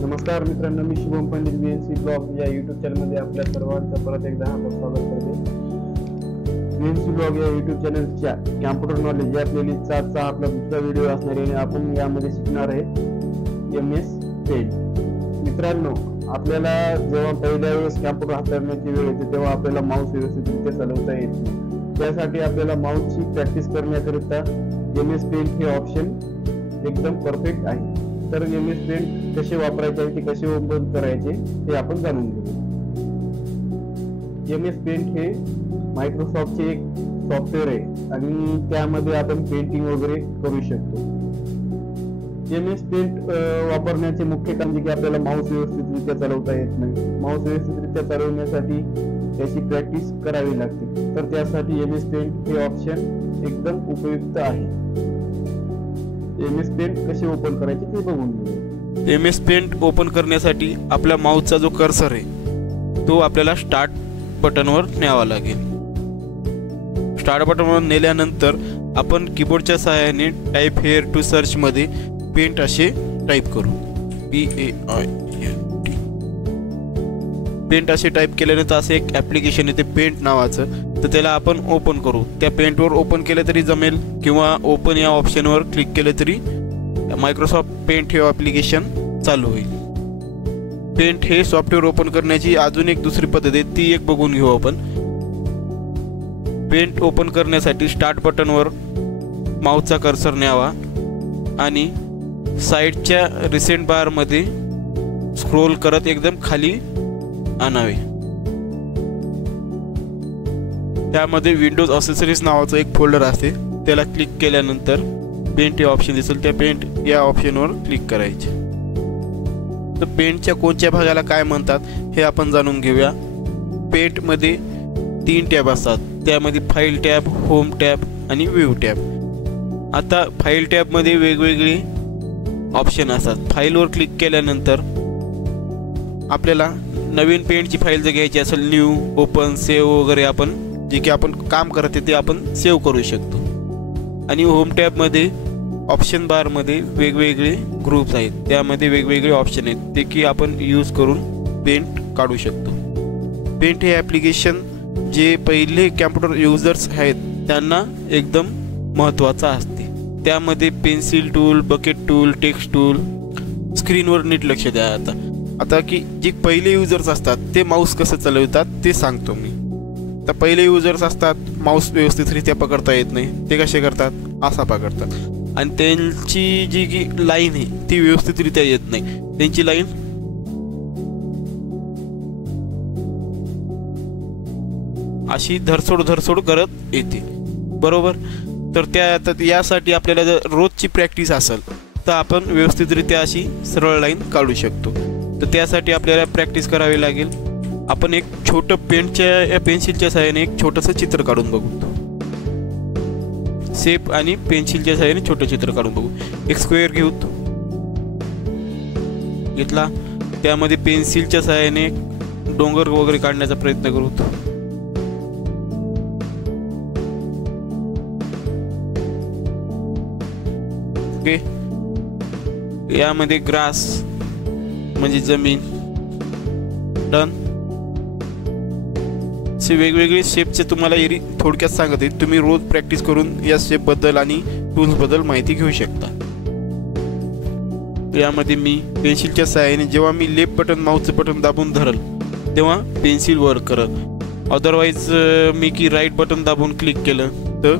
नमस्कार मित्रांनो, मी Shubham Pandit VNC blog या यूट्यूब चॅनलमध्ये आपल्या सर्वांचं परत एकदा हार्दिक स्वागत करते। VNC ब्लॉग या यूट्यूब चॅनलच्या कॅम्प्युटर नॉलेज या प्लेलिस्टचा आजचा आपला दुसरा व्हिडिओ असणार आहे। आपण यामध्ये शिकणार आहे MS पेंट। मित्रांनो, आपल्याला जेव्हा पहिल्या वेळेस कॅम्प्युटर हाताळण्याची वेळ येते तेव्हा आपल्याला माऊस व्यवस्थितरित्या चालवता येत नाही। त्यासाठी आपल्याला माऊसची प्रॅक्टिस करण्याकरिता MS पेंट हे ऑप्शन एकदम परफेक्ट आहे। तर MS पेंट कसे वापरायचे ते कसे ओपन करायचे हे आपण जाणून घेऊ। MS पेंट हे मायक्रोसॉफ्टचे एक सॉफ्टवेअर आहे आणि त्यामध्ये आपण पेंटिंग वगैरे करू शकतो। MS पेंट वापरण्याचे मुख्य कारण की आपल्याला माऊस व्यवस्थितरित्या चालवता येत नाही। माऊस व्यवस्थितरित्या चालवण्यासाठी त्याची प्रॅक्टिस करावी लागते। तर त्यासाठी MS पेंट हे ऑप्शन एकदम उपयुक्त आहे। MS पेंट कसे ओपन करायचे ते बघून घेऊ। MS पेंट ओपन करण्यासाठी आपल्या माऊसचा जो कर्सर आहे तो आपल्याला स्टार्ट बटनवर न्यावा लागेल। स्टार्ट बटनवर नेल्यानंतर आपण कीबोर्डच्या सहाय्याने टाइप हेअर टू सर्च मध्ये पेंट असे टाइप करू। PAINT पेंट असे टाइप केल्यानंतर असे एक ॲप्लिकेशन येते पेंट नावाचं, तर त्याला आपण ओपन करू। त्या पेंटवर ओपन केलं तरी जमेल किंवा ओपन या ऑप्शनवर क्लिक केलं तरी मायक्रोसॉफ्ट पेंट हे ॲप्लिकेशन चालू होईल। पेंट हे सॉफ्टवेअर ओपन करण्याची अजून एक दुसरी पद्धत आहे, ती एक बघून घेऊ आपण। पेंट ओपन करण्यासाठी स्टार्ट बटनवर माऊसचा कर्सर न्यावा आणि साईडच्या रिसेंट बारमध्ये स्क्रोल करत एकदम खाली आणावे। त्यामध्ये विंडोज असेसरीज नावाचं एक फोल्डर असते, त्याला क्लिक केल्यानंतर पेंट हे ऑप्शन दिसेल, त्या पेंट या ऑप्शनवर क्लिक करायचे। तर पेंटच्या कोणत्या भागाला काय म्हणतात हे आपण जाणून घेऊया। पेंटमध्ये 3 टॅब असतात, त्यामध्ये फाईल टॅब, होम टॅब आणि व्ह्यू टॅब। आता फाईल टॅबमध्ये वेगवेगळे ऑप्शन असतात। फाईलवर क्लिक केल्यानंतर आपल्याला नवीन पेंटची फाईल जर घ्यायची असेल, न्यू, ओपन, सेव्ह वगैरे आपण जे की आपण काम करते ते आपण सेव्ह करू शकतो। आणि होम टॅबमध्ये ऑप्शन बारमध्ये वेगवेगळे ग्रुप्स आहेत, त्यामध्ये वेगवेगळे ऑप्शन आहेत ते की आपण यूज करून पेंट काढू शकतो। पेंट हे ॲप्लिकेशन जे पहिले कॅम्प्युटर युजर्स आहेत त्यांना एकदम महत्त्वाचं असते। त्यामध्ये pencil tool, bucket tool, text tool, स्क्रीनवर नीट लक्ष द्या। आता की जे पहिले युजर्स असतात ते माऊस कसं चालवतात ते सांगतो मी। तर पहिले युजर्स असतात, माऊस व्यवस्थितरित्या पकडता येत नाही, ते कसे करतात, असा पकडतात आणि त्यांची जी की लाईन आहे ती व्यवस्थितरित्या येत नाही, त्यांची लाईन अशी धरसोड करत येते, बरोबर। तर यासाठी आपल्याला जर रोजची प्रॅक्टिस असेल तर आपण व्यवस्थितरित्या अशी सरळ लाईन काढू शकतो। तर त्यासाठी आपल्याला प्रॅक्टिस करावी लागेल। आपण एक छोटं पेनच्या पेन्सिलच्या सहाय्याने एक छोटंसं चित्र काढून बघू। शेप आणि पेन्सिलच्या सहाय्याने छोटं चित्र काढून बघू। एक स्क्वेअर घेतला, त्यामध्ये पेन्सिलच्या सहाय्याने डोंगर वगैरे काढण्याचा प्रयत्न करू। ओके, यामध्ये ग्रास म्हणजे जमीन, डन। असे वेगवेगळे शेपचे तुम्हाला थोडक्यात सांगत आहे, तुम्ही रोज प्रॅक्टिस करून या शेप बद्दल आणि टूल्स बद्दल माहिती घेऊ शकता। यामध्ये मी पेन्सिलच्या सहाय्याने जेव्हा मी लेफ्ट बटन माऊसचं बटन दाबून धरल तेव्हा पेन्सिल वर्क करल, अदरवाईज मी की राईट बटन दाबून क्लिक केलं तर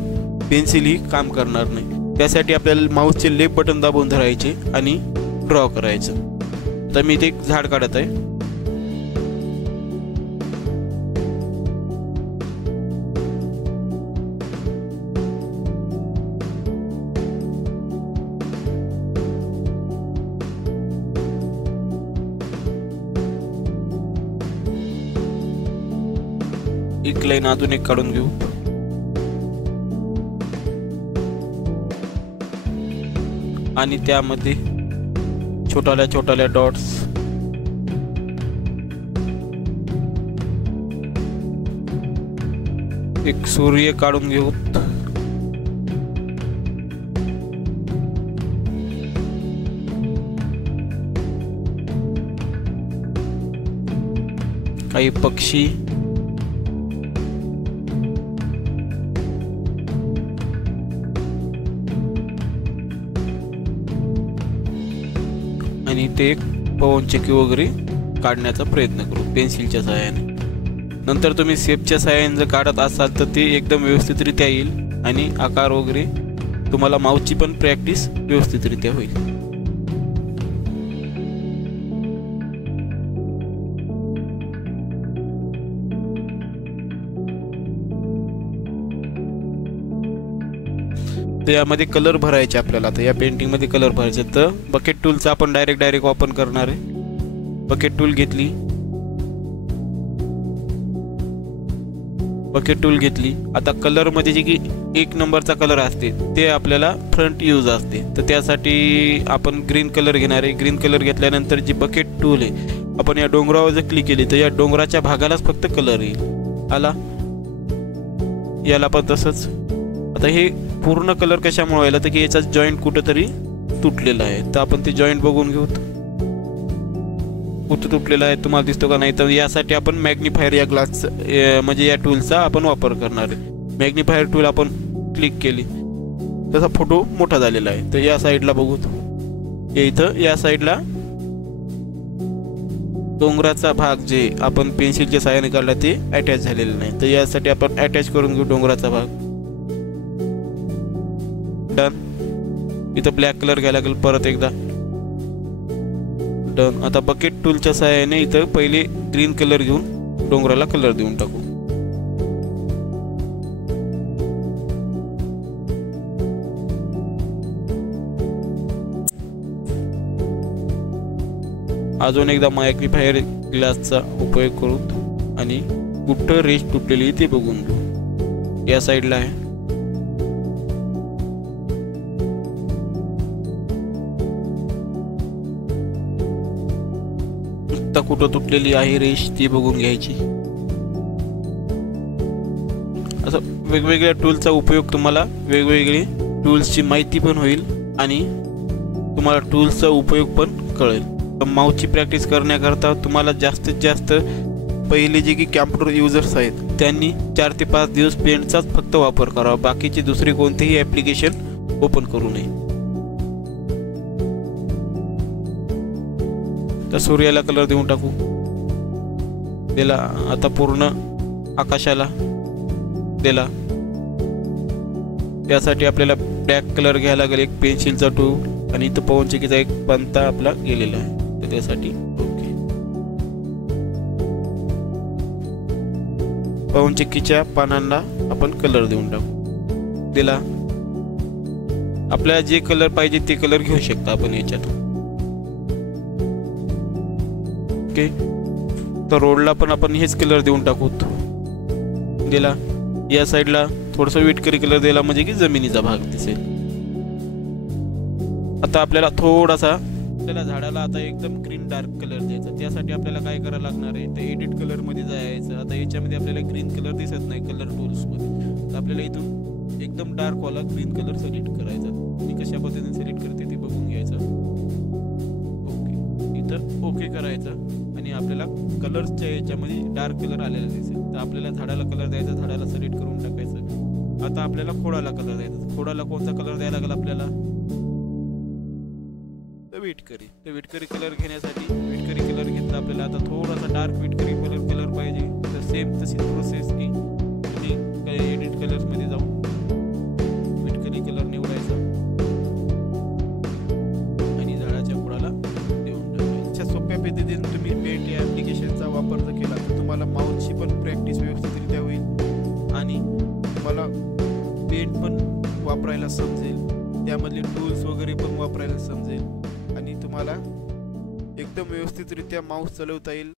पेन्सिल ही काम करणार नाही। त्यासाठी आपल्याला माऊसचे लेफ्ट बटन दाबून धरायचे आणि ड्रॉ करायचं। तर मी इथे एक झाड काढत आहे। एक लाईन अजून एक काढून घेऊ। आणि त्यामध्ये छोटाल्या डॉट्स, एक सूर्य काढून घेऊ। काही पक्षी, आणि ते एक पवनचक्की वगैरे काढण्याचा प्रयत्न करू पेन्सिलच्या सहाय्याने. नंतर तुम्ही शेपच्या सहाय्याने जर काढत असाल तर ते एकदम व्यवस्थितरित्या येईल आणि आकार वगैरे तुम्हाला माऊसची पण प्रॅक्टिस व्यवस्थितरित्या होईल. तर यामध्ये कलर भरायचे आपल्याला. तर या पेंटिंग मध्ये कलर भरायचे. तर बकेट टूलचा आपण डायरेक्ट वापर करणार आहे. बकेट टूल घेतली, आता कलर मध्ये जे की 1 नंबरचा कलर असते ते आपल्याला फ्रंट यूज असते. तर त्यासाठी आपण ग्रीन कलर घेणार आहे. ग्रीन कलर घेतल्यानंतर जी बकेट टूल आहे आपण या डोंगरावर जर क्लिक केली तर या डोंगराच्या भागालाच फक्त कलर येईल. आला, याला पण तसंच. आता हे पूर्ण कलर कशामुळे व्हायला तर की याचा जॉईंट कुठेतरी तुटलेला आहे. तर आपण ते जॉईंट बघून घेऊ कुठं तुटलेला आहे, तुम्हाला दिसतो का नाही. तर यासाठी आपण मॅग्निफायर या ग्लास म्हणजे या टूलचा आपण वापर करणार आहे. मॅग्निफायर टूल आपण क्लिक केली तसा फोटो मोठा झालेला आहे. तर या साईडला बघू, इथं या साईडला डोंगराचा भाग जे आपण पेन्सिलच्या सहाय्याने काढला ते अटॅच झालेला नाही. तर यासाठी आपण अटॅच करून घेऊ डोंगराचा भाग. डन. इथं ब्लॅक कलर घ्यायला लागेल परत एकदा. डन. आता बकेट टूलच्या सहाय्याने इथं पहिले ग्रीन कलर घेऊन डोंगराला कलर देऊन टाकू. अजून एकदा मॅग्निफायर ग्लासचा उपयोग करू आणि कुठं रेष तुटलेली ते बघून घेऊ. या साईडला आहे. कुठं तुटलेली आहे रेष ती बघून घ्यायची. असं वेगवेगळ्या टूलचा उपयोग तुम्हाला वेगवेगळे टूल्सची माहिती पण होईल आणि तुम्हाला टूल्सचा उपयोग पण कळेल. माऊसची प्रॅक्टिस करण्याकरता तुम्हाला जास्तीत जास्त पहिले जे की कॅम्प्युटर युजर्स आहेत त्यांनी 4 ते 5 दिवस पेंटचाच फक्त वापर करावा. बाकीचे दुसरे कोणतेही ॲप्लिकेशन ओपन करू नये. तर सूर्याला कलर देऊन टाकू. दिला. आता पूर्ण आकाशाला दिला. यासाठी आपल्याला ब्लॅक कलर घ्यायला लागेल, एक पेन्सिलचा टूल आणि इथं पवनचक्कीचा एक पंता आपला गेलेला आहे. तर त्यासाठी ओके. पवनचक्कीच्या पानांना आपण कलर देऊन टाकू. दिला. आपल्याला जे कलर पाहिजे ते कलर घेऊ शकता आपण याच्यात. तर रोडला पण आपण हेच कलर देऊन टाकू. दिला. या साईडला थोडंसं विटकरी कलर दिला म्हणजे की जमिनीचा भाग दिसेल. आता आपल्याला थोडासा झाडाला आता एकदम ग्रीन डार्क कलर द्यायचा. त्यासाठी आपल्याला काय करायला लागणार आहे तर एडिट कलर मध्ये जायचं. आता याच्यामध्ये आपल्याला ग्रीन कलर दिसत नाही कलर टूल्स मध्ये. तर आपल्याला इथून एकदम डार्क वाला ग्रीन कलर सिलेक्ट करायचा. मी कशा पद्धतीने सिलेक्ट करते ते बघून घ्यायचं. ओके. इथं ओके करायचं आणि आपल्याला कलर्सच्या याच्यामध्ये डार्क कलर आलेला दिसेल. तर आपल्याला झाडाला कलर द्यायचा, झाडाला सिलेक्ट करून टाकायचं. आता आपल्याला खोडाला कलर द्यायचा. खोडाला कोणता कलर द्यायला लागेल आपल्याला तर विटकरी. तर विटकरी कलर घेण्यासाठी विटकरी कलर घेतला आपल्याला. आता थोडासा डार्क विटकरी कलर पाहिजे. तर सेम तशी प्रोसेस की एडिट कलर्स मध्ये जाऊन विटकरी कलर निवडायचा आणि झाडाच्या खोडाला देऊन टाकायचा. सोप्या पद्धतीने तुम्ही पेंट या ऍप्लिकेशनचा वापर जर केला तर तुम्हाला माऊसची पण प्रॅक्टिस व्यवस्थितरित्या होईल आणि तुम्हाला पेंट पण वापरायला समजेल. त्यामधले टूल्स वगैरे पण वापरायला समजेल आणि तुम्हाला एकदम व्यवस्थितरित्या माऊस चालवता येईल.